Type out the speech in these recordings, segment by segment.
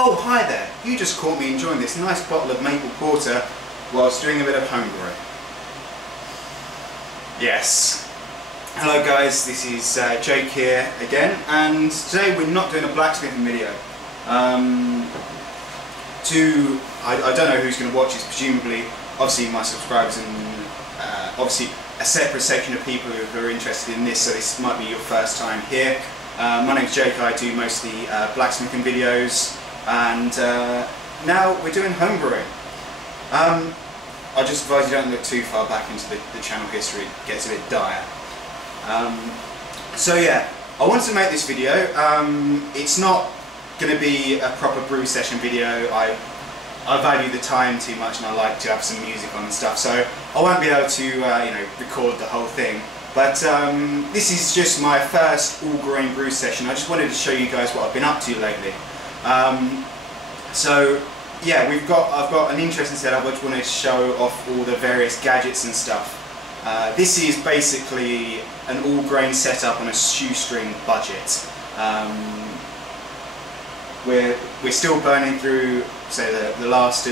Oh, hi there. You just caught me enjoying this nice bottle of maple porter whilst doing a bit of homebrew. Yes. Hello guys, this is Jake here again, and today we're not doing a blacksmithing video. I don't know who's going to watch this, presumably, obviously my subscribers and obviously a separate section of people who are interested in this, so this might be your first time here. My name's Jake, I do mostly blacksmithing videos, and now we're doing homebrewing. I just advise you don't look too far back into the channel history, it gets a bit dire. So yeah, I wanted to make this video. It's not going to be a proper brew session video. I value the time too much, and I like to have some music on and stuff, so I won't be able to you know, record the whole thing. But this is just my first all-grain brew session. I just wanted to show you guys what I've been up to lately. So yeah, I've got an interesting setup. I just wanted to show off all the various gadgets and stuff. This is basically an all-grain setup on a shoestring budget. We're still burning through, say, the last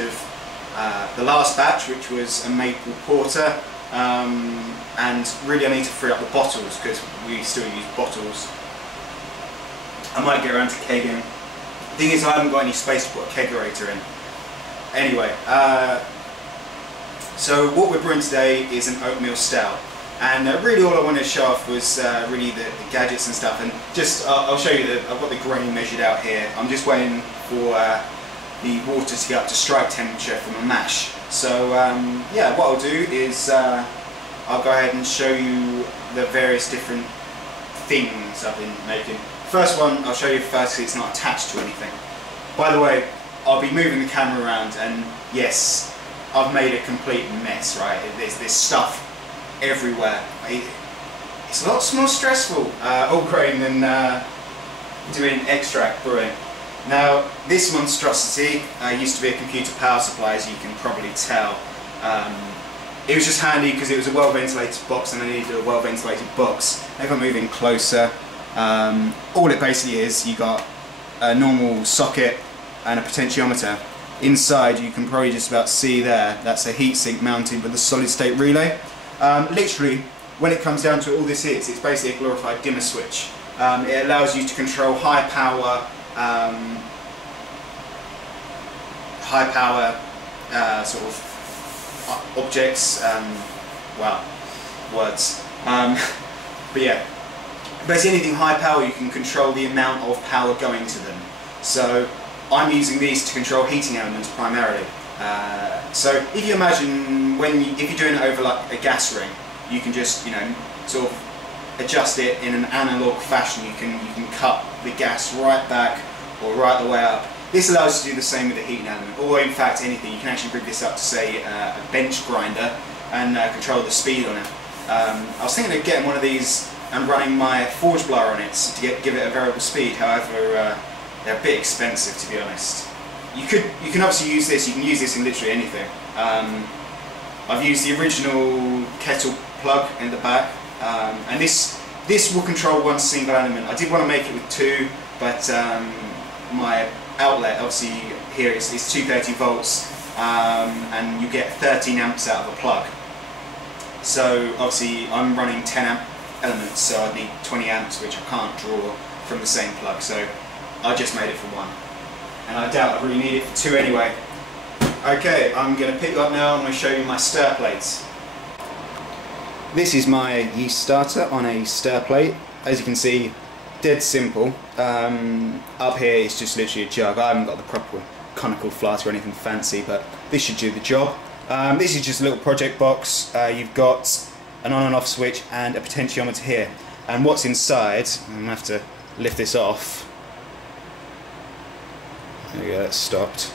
batch, which was a maple porter, and really I need to free up the bottles because we still use bottles. I might get around to kegging. The thing is, I haven't got any space to put a kegerator in. Anyway, so what we're brewing today is an oatmeal stout, and really all I wanted to show off was really the gadgets and stuff, and just I'll show you that I've got the grain measured out here. I'm just waiting for the water to get up to strike temperature from a mash. So yeah, what I'll do is I'll go ahead and show you the various different things I've been making. First one I'll show you first, because it's not attached to anything. By the way, I'll be moving the camera around, and yes, I've made a complete mess, right? There's stuff everywhere. It's a lot more stressful all grain than doing extract brewing. Now, this monstrosity used to be a computer power supply, as you can probably tell. It was just handy because it was a well-ventilated box, and I needed a well-ventilated box. If I move in closer, all it basically is, you got a normal socket and a potentiometer. Inside, you can probably just about see there, that's a heatsink mounted with a solid state relay. Literally, when it comes down to it, all this is, it's basically a glorified dimmer switch. It allows you to control high power sort of objects, well, words. But yeah, basically anything high power, you can control the amount of power going to them. So I'm using these to control heating elements primarily. So if you imagine if you're doing it over like a gas ring, you can just, you know, sort of adjust it in an analog fashion. You can cut the gas right back or right the way up. This allows you to do the same with the heating element, or in fact anything. You can actually bring this up to, say, a bench grinder and control the speed on it. I was thinking of getting one of these and running my forge blower on it to give it a variable speed. However, they're a bit expensive, to be honest. You can obviously use this. You can use this in literally anything. I've used the original kettle plug in the back, and this will control one single element. I did want to make it with two, but my outlet, obviously here it's 230 volts, and you get 13 amps out of a plug. So obviously I'm running 10 amp elements, so I need 20 amps, which I can't draw from the same plug. So I just made it for one, and I doubt I really need it for two anyway. Okay, I'm going to pick you up now. I'm going to show you my stir plates. This is my yeast starter on a stir plate. As you can see, dead simple. Up here it's just literally a jug. I haven't got the proper conical flask or anything fancy, but this should do the job. This is just a little project box. You've got an on and off switch and a potentiometer here. And what's inside, I'm going to have to lift this off. There we go, that's stopped.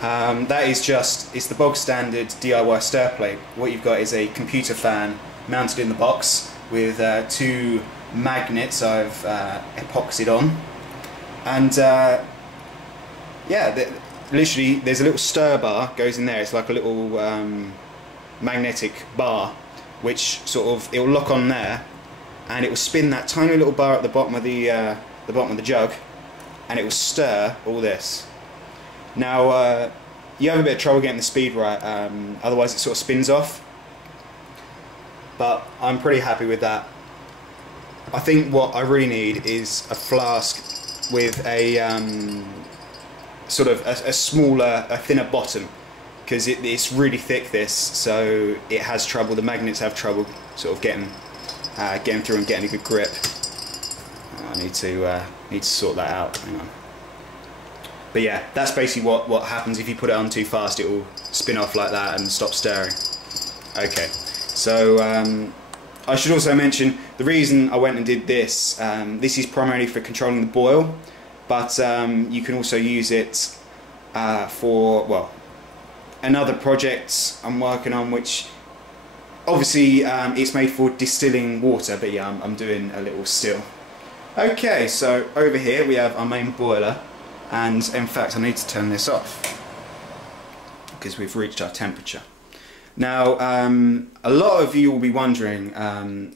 That is just, it's the bog standard DIY stir plate. What you've got is a computer fan mounted in the box with two magnets I've epoxied on, and yeah, literally there's a little stir bar goes in there. It's like a little magnetic bar which sort of, it will lock on there, and it will spin that tiny little bar at the bottom of the jug, and it will stir all this. Now, you have a bit of trouble getting the speed right, otherwise it sort of spins off. But I'm pretty happy with that. I think what I really need is a flask with a sort of a smaller, a thinner bottom, because it's really thick, this, so it has trouble. The magnets have trouble sort of getting through and getting a good grip. I need to sort that out. Hang on. But yeah, that's basically what happens if you put it on too fast. It will spin off like that and stop stirring. Okay, so I should also mention the reason I went and did this. This is primarily for controlling the boil, but you can also use it for, well, another project I'm working on, which obviously it's made for distilling water, but yeah, I'm doing a little still. Okay, so over here we have our main boiler, and in fact I need to turn this off because we've reached our temperature. Now, a lot of you will be wondering,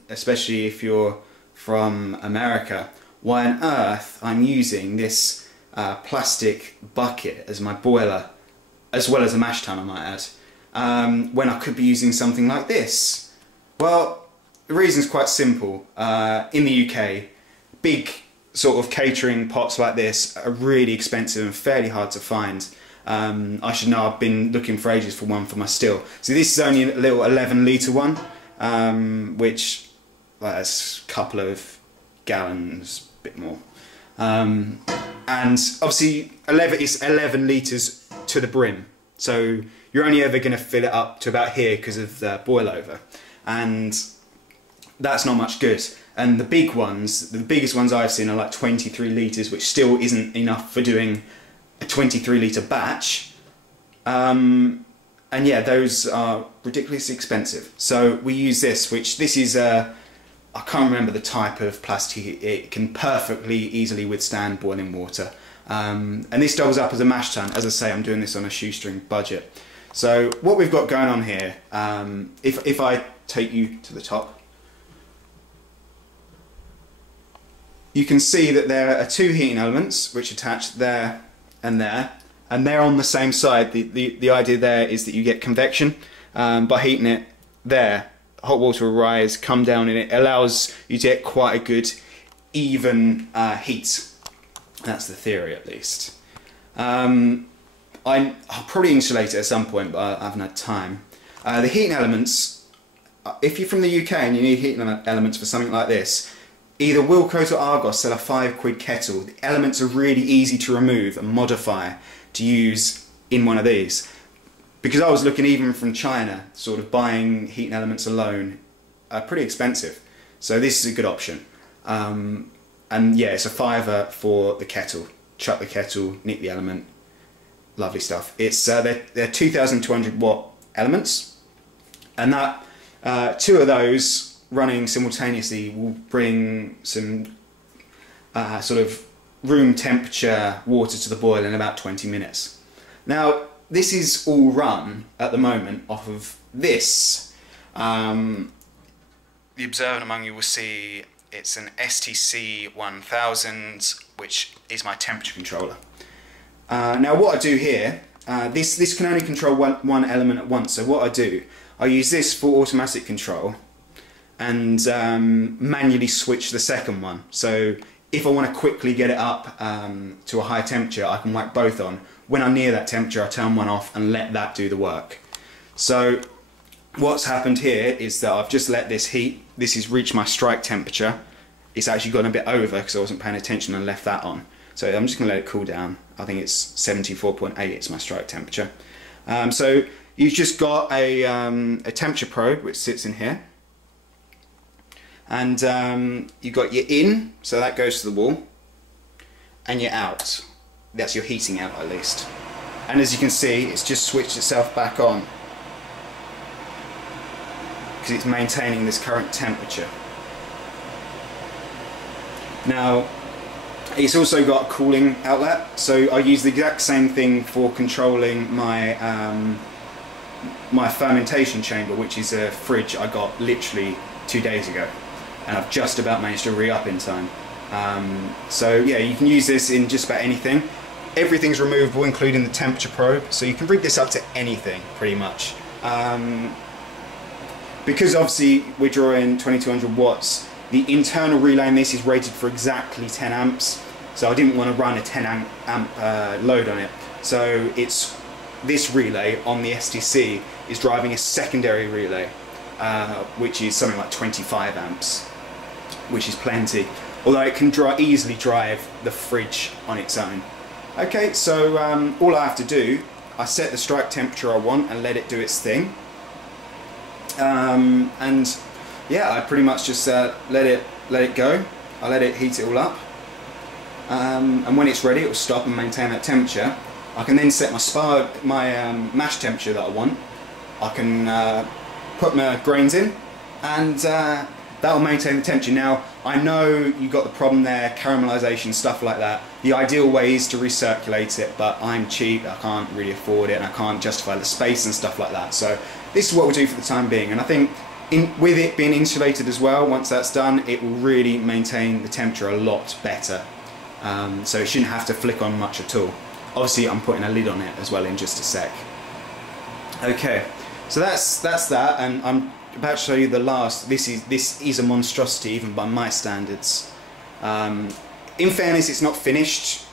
especially if you're from America, why on earth I'm using this plastic bucket as my boiler, as well as a mash tun, I might add, when I could be using something like this. Well, the reason's quite simple. In the UK, big sort of catering pots like this are really expensive and fairly hard to find. I should know, I've been looking for ages for one for my still. So this is only a little 11 litre one, which, well, that's a couple of gallons, a bit more. And obviously it's 11 litres to the brim, so you're only ever going to fill it up to about here because of the boil over, and that's not much good. And the big ones, the biggest ones I've seen are like 23 litres, which still isn't enough for doing a 23 litre batch. And yeah, those are ridiculously expensive. So we use this, which this is I can't remember the type of plastic. It can perfectly easily withstand boiling water. And this doubles up as a mash tun. As I say, I'm doing this on a shoestring budget. So what we've got going on here, if I take you to the top, you can see that there are two heating elements which attach there, and they're on the same side. The idea there is that you get convection by heating it there. Hot water will rise, come down, and it allows you to get quite a good even heat. That's the theory, at least. I'll probably insulate it at some point, but I haven't had time. The heating elements, if you're from the UK and you need heating elements for something like this, either Wilco's or Argos sell a £5 kettle. The elements are really easy to remove and modify to use in one of these. Because I was looking even from China, sort of buying heating elements alone are pretty expensive. So this is a good option. And yeah, it's a £5 for the kettle. Chuck the kettle, nick the element, lovely stuff. It's they're 2,200 watt elements, and that two of those running simultaneously will bring some sort of room temperature water to the boil in about 20 minutes. Now, this is all run at the moment off of this. The observant among you will see it's an STC 1000, which is my temperature controller. Now what I do here, this can only control one element at once, so what I do, I use this for automatic control and manually switch the second one. So if I want to quickly get it up to a high temperature, I can whack both on. When I'm near that temperature, I turn one off and let that do the work. So what's happened here is that I've just let this heat. This has reached my strike temperature. It's actually gone a bit over because I wasn't paying attention and left that on. So I'm just going to let it cool down. I think it's 74.8, it's my strike temperature. So you've just got a temperature probe which sits in here. And you've got your in, so that goes to the wall, and your out. That's your heating out, at least. And as you can see, it's just switched itself back on because it's maintaining this current temperature. Now, it's also got a cooling outlet, so I use the exact same thing for controlling my my fermentation chamber, which is a fridge I got literally 2 days ago, and I've just about managed to re-up in time. So yeah, you can use this in just about anything. everything's removable, including the temperature probe, so you can rig this up to anything pretty much. Because obviously we're drawing 2200 watts, the internal relay in this is rated for exactly 10 amps, so I didn't want to run a 10 amp load on it. So it's this relay on the STC is driving a secondary relay, which is something like 25 amps, which is plenty. Although it can easily drive the fridge on its own. Okay, so all I have to do, I set the strike temperature I want and let it do its thing. And yeah, I pretty much just let it go. I let it heat it all up. And when it's ready, it will stop and maintain that temperature. I can then set my mash temperature that I want. I can put my grains in, and that will maintain the temperature. Now, I know you got the problem there, caramelization, stuff like that. The ideal way is to recirculate it, but I'm cheap, I can't really afford it, and I can't justify the space and stuff like that. So this is what we'll do for the time being, and I think with it being insulated as well, once that's done, it will really maintain the temperature a lot better. So it shouldn't have to flick on much at all. Obviously, I'm putting a lid on it as well in just a sec. Okay, so that's that, and I'm about to show you the last. This is a monstrosity even by my standards. In fairness, it's not finished,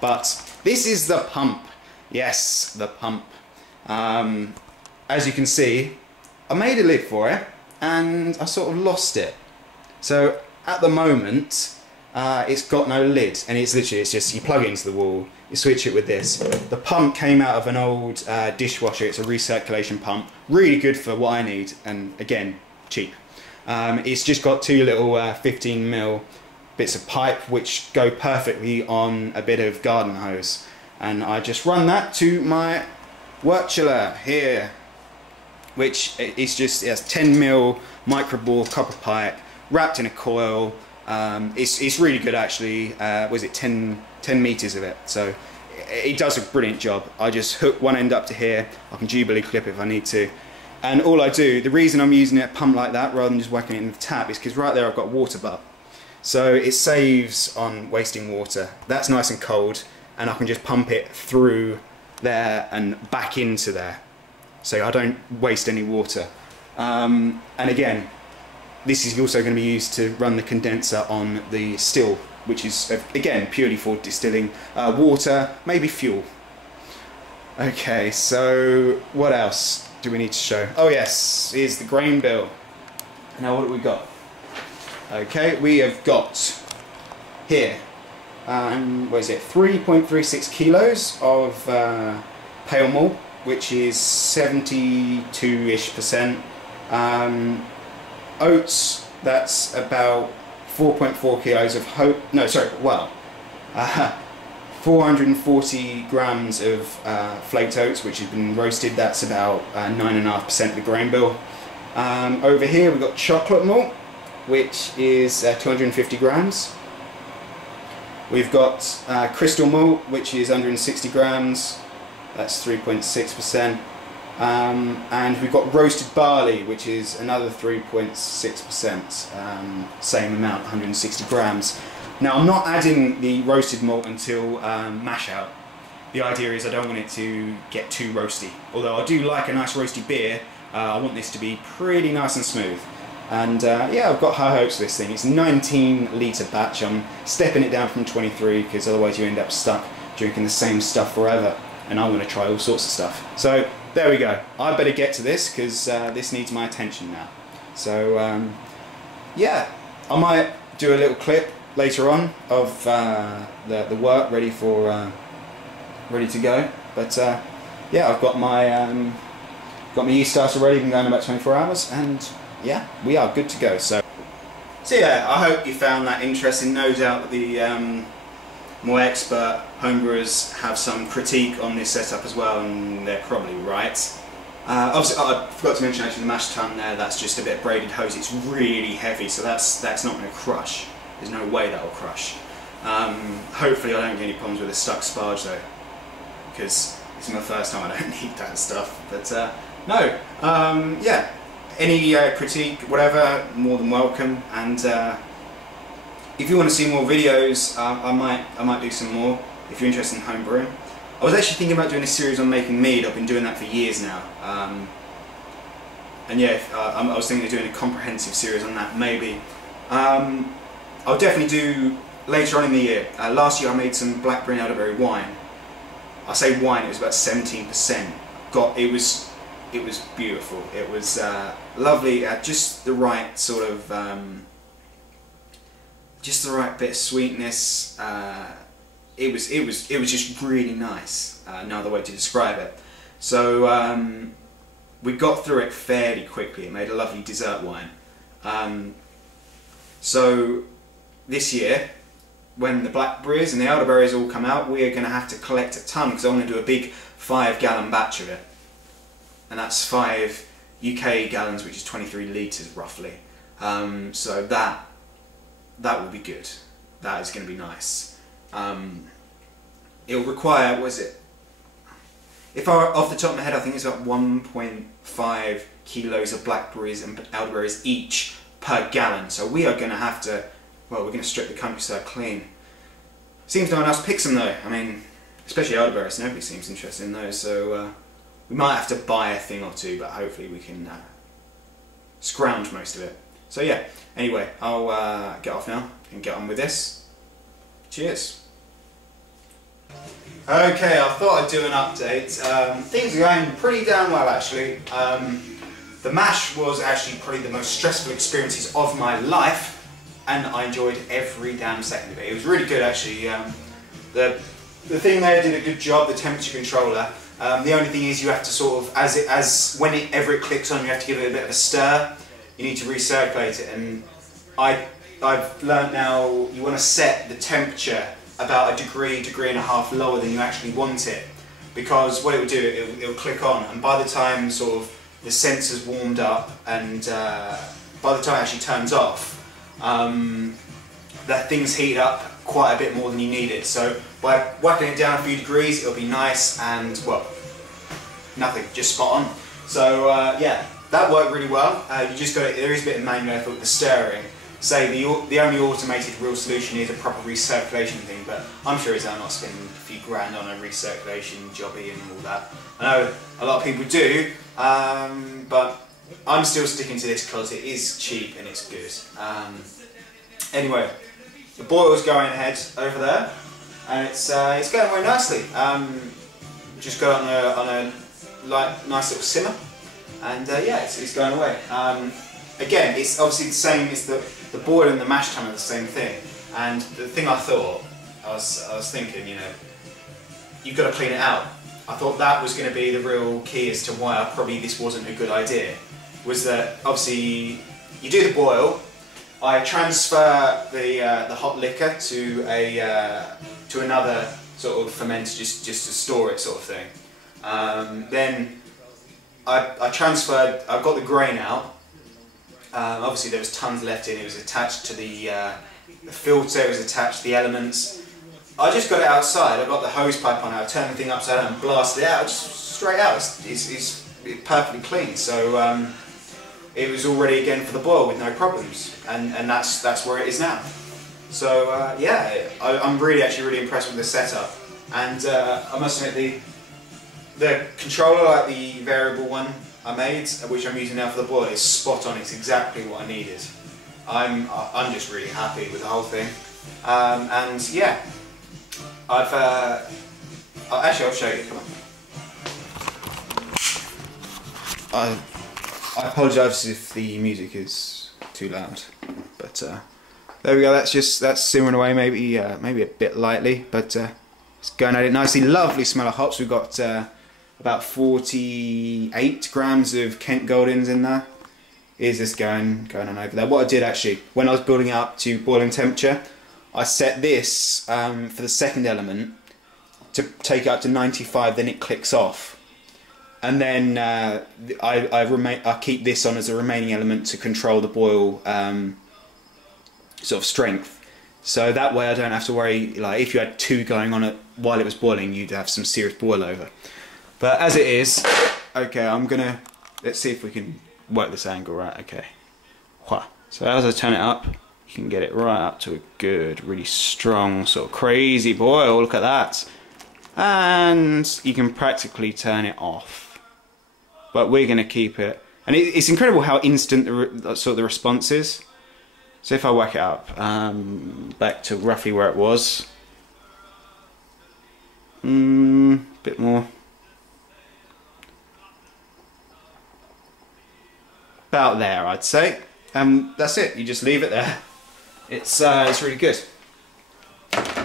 but this is the pump. Yes, the pump. As you can see, I made a lid for it and I sort of lost it. So at the moment, it's got no lid, and it's just you plug it into the wall, you switch it with this. The pump came out of an old dishwasher. It's a recirculation pump, really good for what I need, and again, cheap. It's just got two little 15mm bits of pipe which go perfectly on a bit of garden hose, and I just run that to my Wort chiller here, which is just, it has 10mm microbore copper pipe wrapped in a coil. It's really good actually. Was it 10 meters of it? So it does a brilliant job. I just hook one end up to here. I can Jubilee clip if I need to. And all I do, the reason I'm using a pump like that rather than just whacking it in the tap is because right there I've got a water butt. So it saves on wasting water. That's nice and cold, and I can just pump it through there and back into there. So I don't waste any water. And again, this is also going to be used to run the condenser on the still, which is again purely for distilling water, maybe fuel. Okay, so what else do we need to show? Oh yes, here's the grain bill. Now what have we got? Okay, we have got here, what is it, 3.36 kilos of pale malt, which is 72-ish%. Oats, that's about 4.4 kilos of 440 grams of flaked oats, which has been roasted. That's about 9.5% of the grain bill. Over here we've got chocolate malt, which is 250 grams. We've got crystal malt, which is 160 grams. That's 3.6%. And we've got roasted barley, which is another 3.6%, same amount, 160 grams. Now I'm not adding the roasted malt until mash out. The idea is I don't want it to get too roasty. Although I do like a nice roasty beer, I want this to be pretty nice and smooth. And yeah, I've got high hopes for this thing. It's a 19-litre batch. I'm stepping it down from 23 because otherwise you end up stuck drinking the same stuff forever. And I want to try all sorts of stuff. So there we go. I better get to this because this needs my attention now. So yeah, I might do a little clip later on of the work ready to go. But yeah, I've got my yeast starter ready. Been going about 24 hours, and yeah, we are good to go. So yeah, I hope you found that interesting. No doubt that the more expert homebrewers have some critique on this setup as well, and they're probably right. Obviously, I forgot to mention actually the mash tun there. That's just a bit of braided hose. It's really heavy, so that's not going to crush. There's no way that will crush. Hopefully, I don't get any problems with a stuck sparge though, because it's my first time. I don't need that stuff. But no, yeah. Any critique, whatever, more than welcome. And if you want to see more videos, I might do some more. if you're interested in home brewing. I was actually thinking about doing a series on making mead. I've been doing that for years now. And yeah, I was thinking of doing a comprehensive series on that, maybe. I'll definitely do later on in the year. Last year I made some blackberry and elderberry wine. I say wine, it was about 17%. It was beautiful. It was lovely, just the right sort of, just the right bit of sweetness. It was just really nice. No other way to describe it. So we got through it fairly quickly. It made a lovely dessert wine. So this year, when the blackberries and the elderberries all come out, we are going to have to collect a ton, because I want to do a big 5-gallon batch of it. And that's 5 UK gallons, which is 23 litres roughly. So that will be good. That is going to be nice. It'll require, what is it? If I off the top of my head, I think it's about 1.5 kilos of blackberries and elderberries each per gallon. So we are going to have to, well, we're going to strip the countryside clean. Seems no one else picks them though. I mean, especially elderberries, nobody seems interested in those. So we might have to buy a thing or two, but hopefully we can scrounge most of it. So yeah, anyway, I'll get off now and get on with this. Cheers. Okay, I thought I'd do an update. Things are going pretty damn well actually. The mash was actually probably the most stressful experiences of my life, and I enjoyed every damn second of it. It was really good actually. The thing there did a good job, the temperature controller. The only thing is you have to sort of, whenever it clicks on, you have to give it a bit of a stir. You need to recirculate it, and I've learnt now you want to set the temperature about a degree and a half lower than you actually want it, because what it will do, it'll click on, and by the time sort of the sensor's warmed up and by the time it actually turns off, that thing's heated up quite a bit more than you need it. So by whacking it down a few degrees, it'll be nice and, well, nothing, just spot on. So yeah, that worked really well. You just got it, there is a bit of manual effort with the stirring. Say the only automated real solution is a proper recirculation thing, but I'm sure as I'm not spending a few grand on a recirculation jobby and all that. I know a lot of people do, but I'm still sticking to this because it is cheap and it's good. Anyway, the boil's going ahead over there, and it's going very nicely. Just got on a nice little simmer, and yeah, it's going away. Again, it's obviously the same as the boil and the mash tun are the same thing. And the thing I thought, I was thinking, you know, you've got to clean it out. I thought that was going to be the real key as to why this wasn't a good idea. Was that obviously you do the boil, I transfer the hot liquor to another sort of fermenter just to store it, sort of thing. Then I got the grain out. Obviously there was tons left in, it was attached to the filter, it was attached to the elements. I just got it outside, I got the hose pipe on it, I turned the thing upside down and blasted it out, just straight out. It's perfectly clean, so it was all ready again for the boil with no problems, and that's where it is now. So yeah, I'm actually really impressed with the setup, and I must admit the controller, like the variable one I made, which I'm using now for the boil, is spot on. It's exactly what I needed. I'm just really happy with the whole thing, and yeah, actually I'll show you. Come on. I apologise if the music is too loud, but there we go. That's simmering away, maybe a bit lightly, but it's going at it nicely. Lovely smell of hops. We've got about 48 grams of Kent Goldings in there. Is this going on over there? What I did actually, when I was building it up to boiling temperature, I set this for the second element to take it up to 95, then it clicks off. And then I keep this on as a remaining element to control the boil sort of strength. So that way I don't have to worry, like if you had two going on it while it was boiling, you'd have some serious boil over. But as it is, okay, let's see if we can work this angle right, okay. So as I turn it up, you you can get it right up to a good, really strong sort of crazy boil. Look at that. And you can practically turn it off. But we're going to keep it. And it's incredible how instant the response is. So if I whack it up back to roughly where it was. Bit more. About there, I'd say. That's it. You just leave it there. It's really good.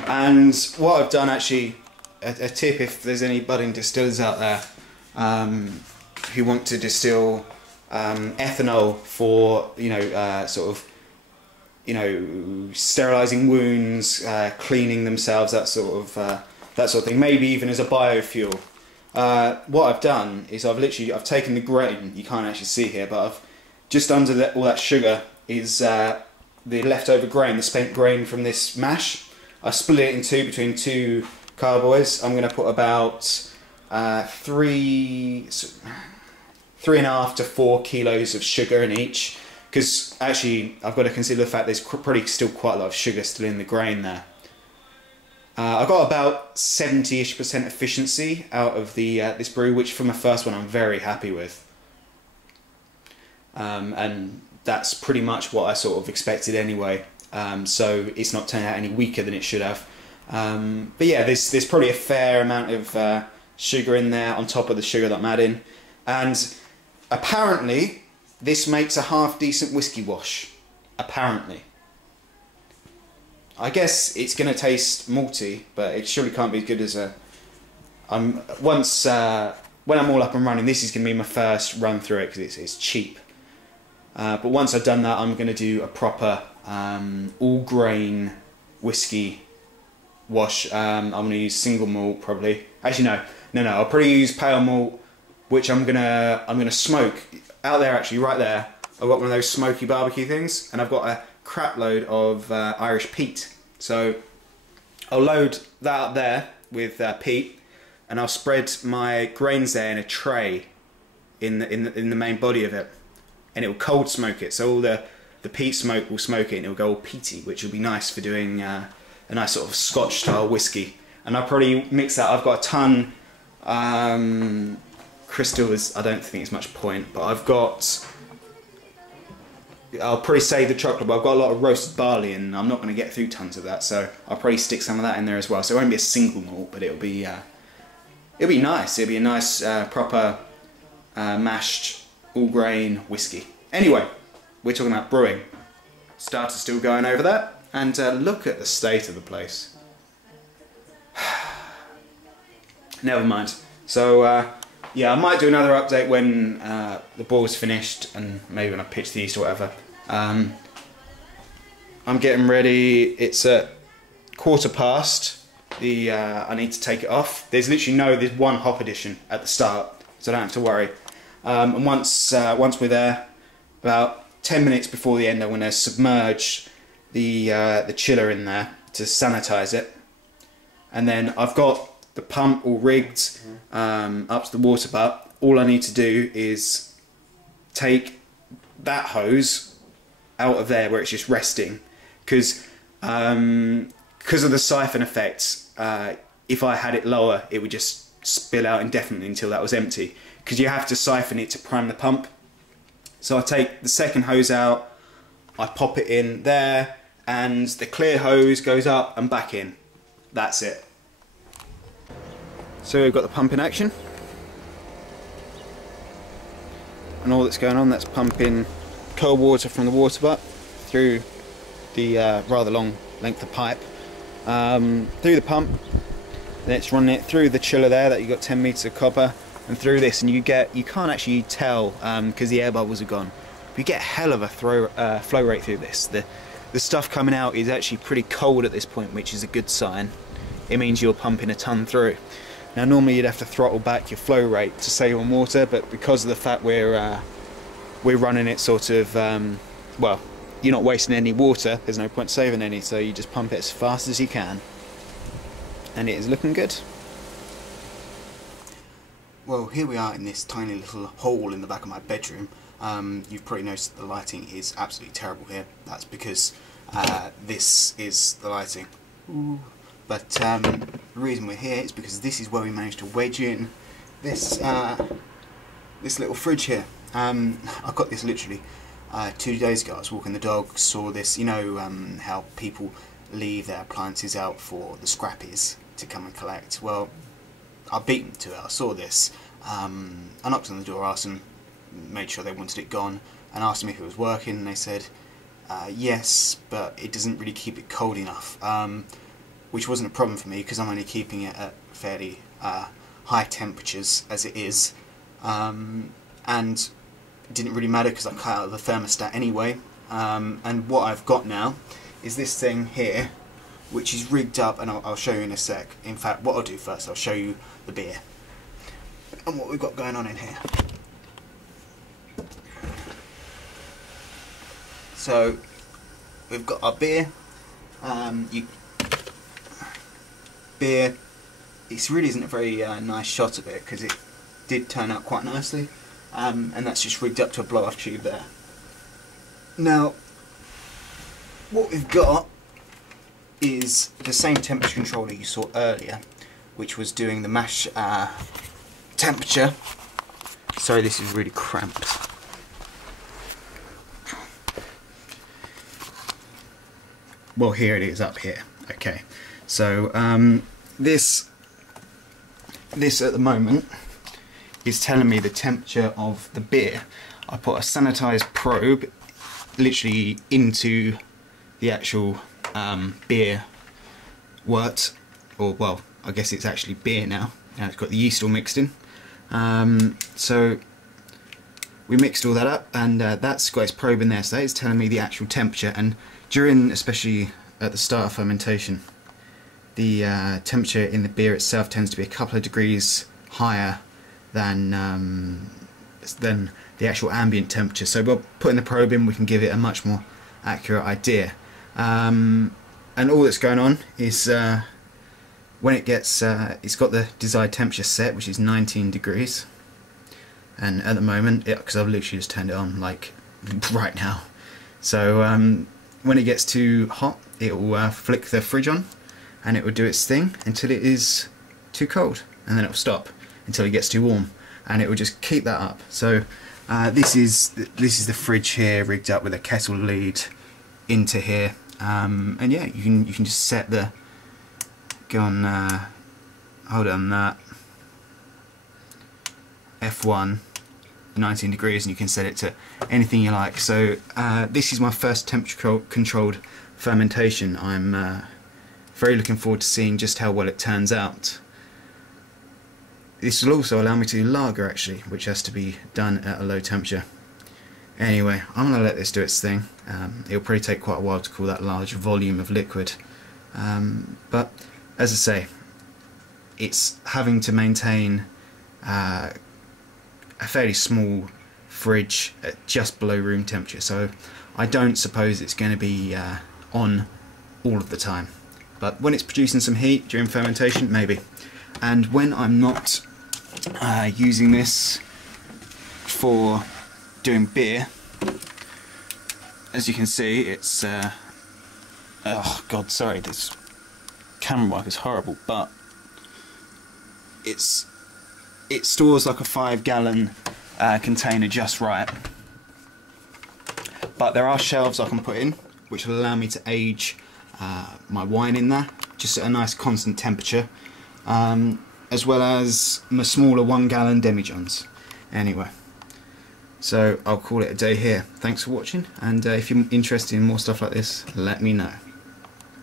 And what I've done, actually, a tip if there's any budding distillers out there who want to distill ethanol for, you know, sort of, you know, sterilising wounds, cleaning themselves, that sort of thing. Maybe even as a biofuel. What I've done is I've taken the grain. You can't actually see here, but I've just under all that sugar is the leftover grain, the spent grain from this mash. I split it in two between two carboys. I'm going to put about 3.5 to 4 kilos of sugar in each, because actually I've got to consider the fact there's probably still quite a lot of sugar still in the grain there. I got about 70-ish% efficiency out of this brew, which from the first one I'm very happy with. And that's pretty much what I sort of expected anyway. So it's not turning out any weaker than it should have. But yeah, there's probably a fair amount of sugar in there on top of the sugar that I'm adding. And apparently this makes a half decent whiskey wash. Apparently. I guess it's going to taste malty, but it surely can't be as good as a... when I'm all up and running, this is going to be my first run through it because it's cheap. But once I've done that, I'm going to do a proper all-grain whiskey wash. I'm going to use single malt probably. Actually, no. I'll probably use pale malt, which I'm gonna smoke out there. Actually, right there, I've got one of those smoky barbecue things, and I've got a crap load of Irish peat. So I'll load that up there with peat, and I'll spread my grains there in a tray in the main body of it, and it will cold smoke it. So all the peat smoke will smoke it, and it will go all peaty, which will be nice for doing a nice sort of Scotch style whiskey. And I'll probably mix that. I've got a ton. Crystal is, I don't think it's much point, but I'll probably save the chocolate, but I've got a lot of roasted barley and I'm not going to get through tons of that, so I'll probably stick some of that in there as well. So it won't be a single malt, but it'll be nice. It'll be a nice proper mashed all grain whiskey. Anyway, we're talking about brewing. Starter's still going over that, and look at the state of the place. Never mind. So yeah, I might do another update when the boil's finished, and maybe when I pitch the yeast or whatever. I'm getting ready. It's at 1/4 I need to take it off. There's one hop addition at the start, so I don't have to worry. And once we're there, about 10 minutes before the end, I'm going to submerge the chiller in there to sanitize it, and then I've got the pump all rigged up to the water butt. All I need to do is take that hose out of there where it's just resting, because of the siphon effect. If I had it lower, it would just spill out indefinitely until that was empty, because you have to siphon it to prime the pump. So I take the second hose out, I pop it in there, and the clear hose goes up and back in. That's it. So we've got the pump in action, and all that's going on, that's pumping cold water from the water butt through the rather long length of pipe, through the pump, then it's running it through the chiller there that you've got 10 metres of copper, and through this, and you can't actually tell because the air bubbles are gone, but you get a hell of a flow rate through this. The stuff coming out is actually pretty cold at this point, which is a good sign. It means you're pumping a ton through. Now normally you'd have to throttle back your flow rate to save on water, but because of the fact we're running it sort of, well, you're not wasting any water, there's no point saving any, so you just pump it as fast as you can. And it is looking good. Well, here we are in this tiny little hole in the back of my bedroom. You've probably noticed the lighting is absolutely terrible here. That's because this is the lighting. Ooh. But the reason we're here is because this is where we managed to wedge in this this little fridge here. I got this literally 2 days ago. I was walking the dog, saw this, you know how people leave their appliances out for the scrappies to come and collect. Well, I beat them to it. I saw this. I knocked on the door, asked them, made sure they wanted it gone, and asked them if it was working, and they said yes, but it doesn't really keep it cold enough, which wasn't a problem for me because I'm only keeping it at fairly high temperatures as it is, and it didn't really matter because I cut out the thermostat anyway. And what I've got now is this thing here, which is rigged up, and I'll show you in a sec. In fact, what I'll do first, I'll show you the beer and what we've got going on in here. So we've got our beer. Beer, it really isn't a very nice shot of it because it did turn out quite nicely, and that's just rigged up to a blow-off tube there. Now, what we've got is the same temperature controller you saw earlier, which was doing the mash temperature. Sorry, this is really cramped. Well, here it is up here. Okay, so this at the moment is telling me the temperature of the beer. I put a sanitized probe literally into the actual beer wort, or well, I guess it's actually beer now. Now it's got the yeast all mixed in. So we mixed all that up, and that's got its probe in there, so it's telling me the actual temperature. And during, especially at the start of fermentation, the temperature in the beer itself tends to be a couple of degrees higher than the actual ambient temperature. So by putting the probe in, we can give it a much more accurate idea. And all that's going on is when it gets, it's got the desired temperature set, which is 19 degrees. And at the moment, because I've literally just turned it on like right now, so when it gets too hot, it will flick the fridge on, and it will do its thing until it is too cold, and then it will stop until it gets too warm, and it will just keep that up. So this is the fridge here, rigged up with a kettle lead into here, and yeah, you can just set the, go on, hold on that, F1, 19 degrees, and you can set it to anything you like. So this is my first temperature controlled fermentation. I'm very looking forward to seeing just how well it turns out. This will also allow me to do lager actually, which has to be done at a low temperature. Anyway, I'm going to let this do its thing. It'll probably take quite a while to cool that large volume of liquid, but as I say, it's having to maintain a fairly small fridge at just below room temperature, so I don't suppose it's going to be on all of the time, but when it's producing some heat during fermentation, maybe. And when I'm not using this for doing beer, as you can see, it's oh god, sorry, this camera work is horrible, but it stores like a 5-gallon container just right. But there are shelves I can put in which will allow me to age my wine in there just at a nice constant temperature, as well as my smaller 1-gallon demijohns. Anyway, so I'll call it a day here. Thanks for watching, and if you're interested in more stuff like this, let me know.